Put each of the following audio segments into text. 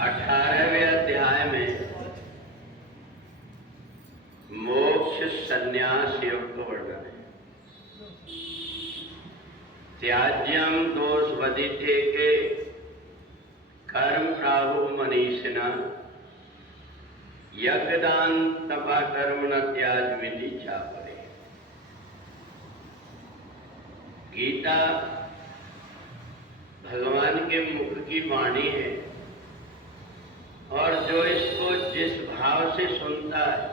18वें अध्याय में मोक्ष संन्यास योग का वर्णन है। त्याज्यम दोष वदिते के कर्म प्राहु मनीषिणा यज्ञदान तपा कर्म न त्याज विधि चापरे। गीता भगवान के मुख की वाणी है और जो इसको जिस भाव से सुनता है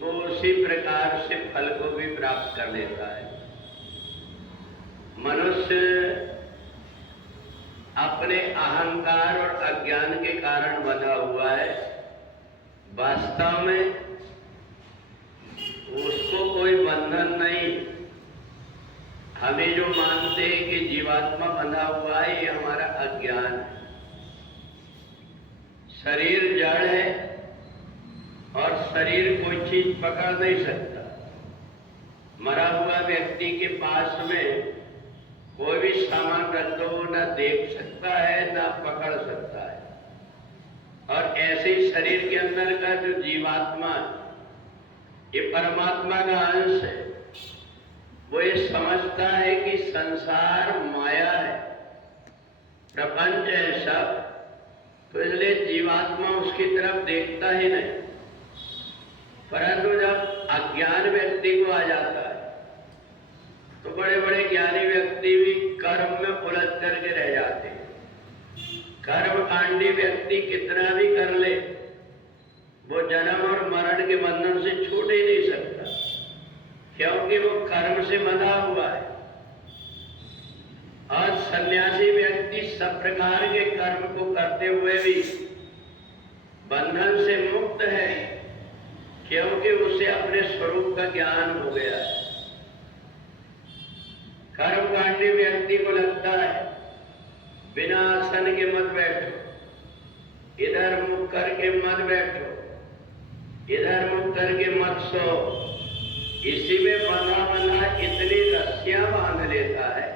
वो उसी प्रकार से फल को भी प्राप्त कर लेता है। मनुष्य अपने अहंकार और अज्ञान के कारण बंधा हुआ है। वास्तव में उसको कोई बंधन नहीं। हमें जो मानते हैं कि जीवात्मा बंधा हुआ है, ये हमारा अज्ञान है। शरीर जड़ है और शरीर कोई चीज पकड़ नहीं सकता। मरा हुआ व्यक्ति के पास में कोई भी सामान रख दो, न देख सकता है न पकड़ सकता है। और ऐसे ही शरीर के अंदर का जो जीवात्मा ये परमात्मा का अंश है, वो ये समझता है कि संसार माया है, प्रपंच है सब, तो इसलिए जीवात्मा उसकी तरफ देखता ही नहीं। परंतु जब अज्ञान व्यक्ति को आ जाता है तो बड़े बड़े ज्ञानी व्यक्ति भी कर्म में उलझ करके रह जाते हैं। कर्मकांडी व्यक्ति कितना भी कर ले, वो जन्म और मरण के बंधन से छूट ही नहीं सकता, क्योंकि वो कर्म से बंधा हुआ है। और सन्यासी व्यक्ति सब प्रकार के कर्म को करते हुए भी बंधन से मुक्त है, क्योंकि उसे अपने स्वरूप का ज्ञान हो गया है। कर्मकांडी व्यक्ति को लगता है बिना आसन के मत बैठो, इधर मुख करके मत बैठो, इधर मुख करके मत सो। इसी में बंधा बंधा इतनी रस्सियां बांध लेता है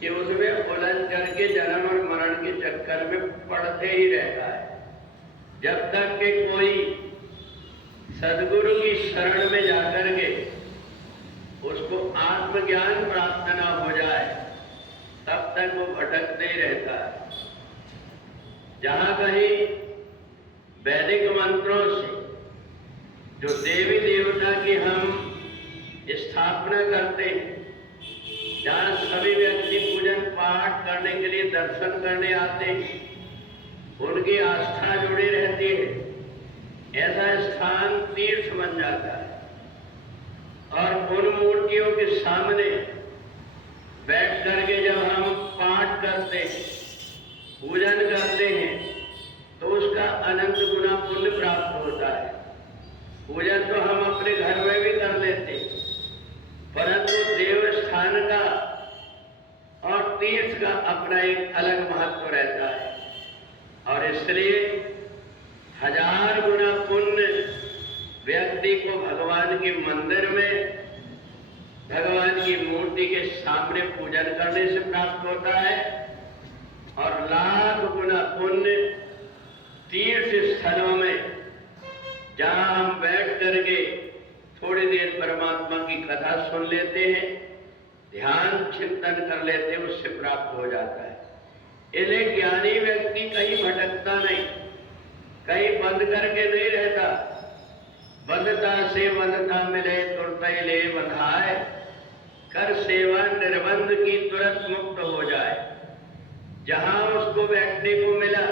कि उसमें उलझ करके जन्म और मरण के चक्कर में पड़ते ही रहता है। जब तक कि कोई सदगुरु की शरण में जाकर के उसको आत्मज्ञान प्राप्त न हो जाए, तब तक वो भटकते ही रहता है। जहां कहीं वैदिक मंत्रों से जो देवी देवता की हम स्थापना करते हैं, जहां सभी व्यक्ति पूजन पाठ करने के लिए दर्शन करने आते हैं, उनकी आस्था जुड़ी रहती है, ऐसा स्थान तीर्थ बन जाता है। और उन मूर्तियों के सामने बैठ करके जब हम पाठ करते हैं, पूजन करते हैं, तो उसका अनंत गुना पुण्य प्राप्त होता है। पूजन तो हम अपने घर में भी कर लेते हैं, परंतु देव स्थान का और तीर्थ का अपना एक अलग महत्व रहता है। और इसलिए 1000 गुना पुण्य व्यक्ति को भगवान के मंदिर में भगवान की मूर्ति के सामने पूजन करने से प्राप्त होता है, और 1,00,000 गुना पुण्य तीर्थ स्थलों में जहां हम बैठ करके थोड़ी देर परमात्मा की कथा सुन लेते हैं, ध्यान चिंतन कर लेते हैं, उससे प्राप्त हो जाता है। इसलिए ज्ञानी व्यक्ति कहीं भटकता नहीं, कहीं बंद करके नहीं रहता। बंधता से बंधता मिले तुरत ले बंधाए, कर सेवा निर्बंध की तुरंत मुक्त हो जाए। जहां उसको बैठने को मिला,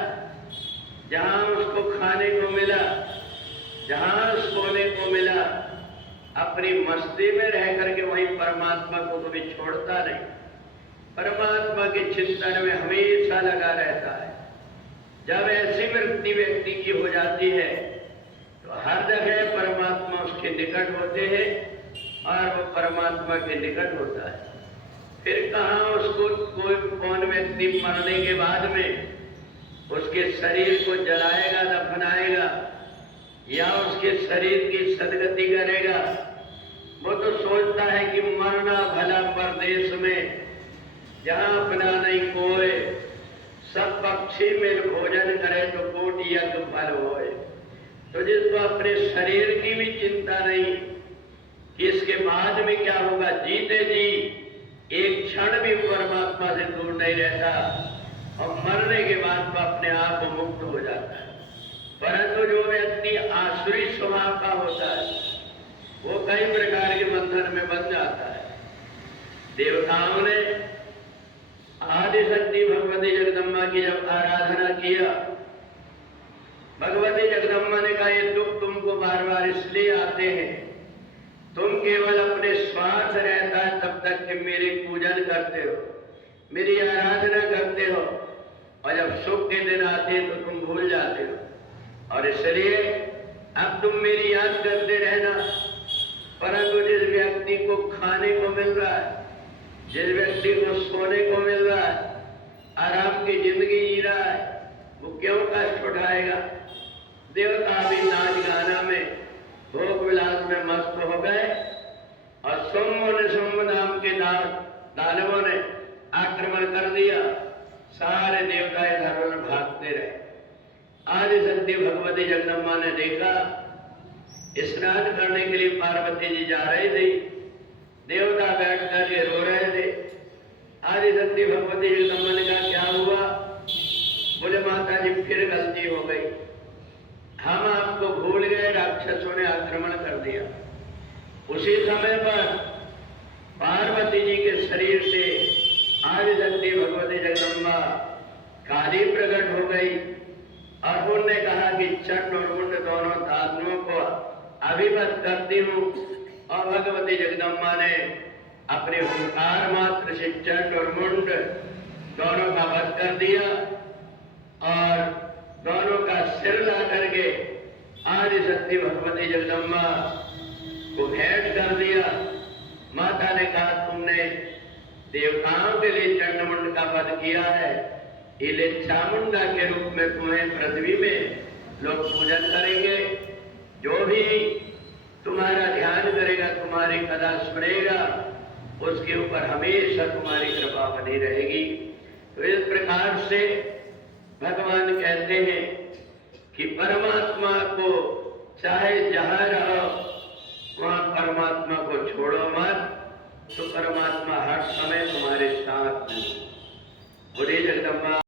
जहां उसको खाने को मिला, जहां सोने को मिला, अपनी मस्ती में रह करके वहीं परमात्मा को कभी छोड़ता नहीं, परमात्मा के चिंतन में हमेशा लगा रहता है। जब ऐसी वृत्ति व्यक्ति की हो जाती है तो हर जगह परमात्मा उसके निकट होते हैं और वो परमात्मा के निकट होता है। फिर कहाँ उसको कौन व्यक्ति मरने के बाद में उसके शरीर को जलाएगा, दफनाएगा या उसके शरीर की सदगति करेगा। वो तो सोचता है कि मरना भला परदेश में, जहां अपना नहीं कोई, सब पक्षी मिल भोजन करे तो कोटि यज्ञ फल होए। तो जिसको अपने शरीर की भी चिंता नहीं कि इसके बाद में क्या होगा, जीते जी एक क्षण भी परमात्मा से दूर नहीं रहता और मरने के बाद तो अपने आप मुक्त हो जाता है। परंतु जो व्यक्ति आसुरी स्वभाव का होता है वो कई प्रकार के बंधन में बन जाता है। देवताओं ने आदि शक्ति भगवती जगदम्बा की जब आराधना किया, भगवती जगदम्बा ने कहा ये दुख तुमको बार बार इसलिए आते हैं, तुम केवल अपने स्वार्थ रहता है तब तक कि मेरी पूजन करते हो, मेरी आराधना करते हो, और जब सुख के दिन आते हैं तो तुम भूल जाते हो। और इसलिए अब तुम मेरी याद करते रहना। परंतु जिस व्यक्ति को खाने को मिल रहा है, जिस व्यक्ति को सोने को मिल रहा है, आराम की जिंदगी जी रहा है, वो क्यों कष्ट उठाएगा। देवता भी नाच गाना में भोग विलास में मस्त हो गए और शुंभ नाम के दानवों ने आक्रमण कर दिया। सारे देवता इधर उधर भागते रहे। आदि शक्ति भगवती जगदम्बा ने देखा, स्नान करने के लिए पार्वती जी जा रही थी, देवता बैठ करके रो रहे थे। आदि शक्ति भगवती जगदम्बा ने कहा क्या हुआ? बोले माता जी फिर गलती हो गई, हम आपको भूल गए, राक्षसों ने आक्रमण कर दिया। उसी समय पर पार्वती जी के शरीर से आदि शक्ति भगवती जगदम्बा काली प्रकट हो गई और उन्होंने कहा कि चंड और मुंड दोनों दानवों को अभिवत करती हूँ। और भगवती जगदम्बा ने अपने हुंकार मात्र से चंड और मुंड दोनों का वध कर दिया और दोनों का सिर ला करके आदि शक्ति भगवती जगदम्बा को भेंट कर दिया। माता ने कहा तुमने देवताओं के लिए चंडमुंड का वध किया है, इसलिए चामुंडा के रूप में तुम्हें पृथ्वी में लोग पूजन करेंगे। जो भी तुम्हारा ध्यान करेगा, तुम्हारी कथा सुनेगा, उसके ऊपर हमेशा तुम्हारी कृपा बनी रहेगी। तो इस प्रकार से भगवान कहते हैं कि परमात्मा को चाहे जहां रहो वहां परमात्मा को छोड़ो मत, तो परमात्मा हर समय तुम्हारे साथ में। बोलिए जगदम्बा।